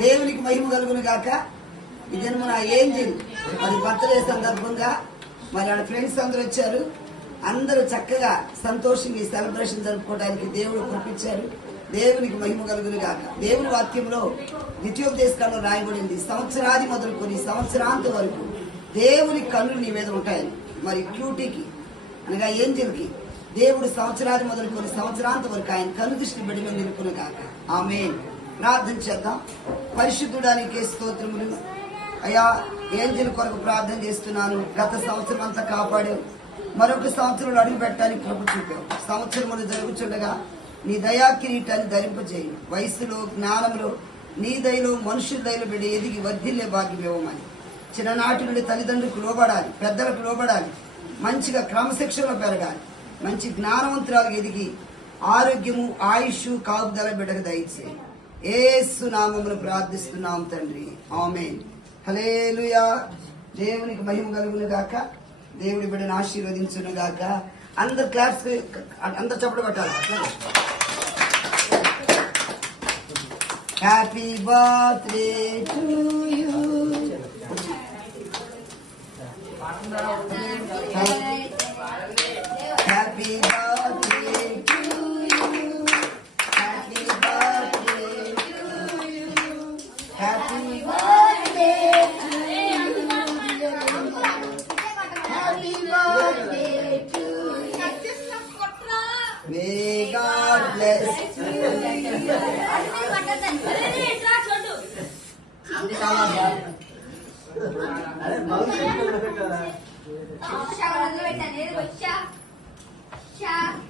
దేవునికి మహిమ కలుగును గాక. ఇది మన ఏంజిల్ మరి బర్త్డే సందర్భంగా మరి ఆడ ఫ్రెండ్స్ అందరూ వచ్చారు. అందరూ చక్కగా సంతోషంగా ఈ సెలబ్రేషన్ జరుపుకోవడానికి దేవుడు పంపించారు. దేవునికి మహిమ కలుగును గాక. దేవుని వాక్యంలో ద్వితీయోపదేశకాండంలో రాయబడింది, సంవత్సరాది మొదలుకొని సంవత్సరాంతం వరకు దేవుని కన్నులు నీ మీద ఉంటాయని. మరి క్యూటీకి అనగా ఏంజిల్కి దేవుడు సంవత్సరాది మొదలుకొని సంవత్సరాంతం వరకు ఆయన కన్ను దృష్టి బిడ్డ మీద నిలుపును గాక. ఆమేన్. ప్రార్థన చేద్దాం. పరిశుద్ధుడానికి స్తోత్రములు. అయ్యా, ఏంజిల్ కొరకు ప్రార్థన చేస్తున్నాను. గత సంవత్సరం అంతా కాపాడావు, మరొక సంవత్సరంలో అడుగు పెట్టడానికి కృప చూపావు. సంవత్సరములు జరుగుతుండగా నీ దయా కిరీటాన్ని ధరింపజేయి. వయసులో జ్ఞానంలో నీ దయలో మనుషుల దయలో బిడ్డ ఎదిగి వర్ధిల్లే భాగ్యం ఇవ్వమని. చిన్ననాటి నుండి తల్లిదండ్రులకు లోబడాలి, పెద్దలకు లోబడాలి, మంచిగా క్రమశిక్షణలో పెరగాలి, మంచి జ్ఞానవంతురాలు ఎదిగి ఆరోగ్యము ఆయుష్ కాపుదల బిడ్డకు దయచేయి. యేసు నామమును ప్రార్థిస్తున్నాం తండ్రి. ఆమేన్. హల్లెలూయా. దేవునికి మహిమ కలుగును గాక. దేవుడి బిడ్డను ఆశీర్వదించును గాక. అందరు క్లాప్స్, అందరు చప్పుడు పెట్టాలి. Happy birthday to you. Happy birthday to you. Happy birthday to you. Happy birthday to you. Happy birthday to you. May God bless you. పెట్టాను.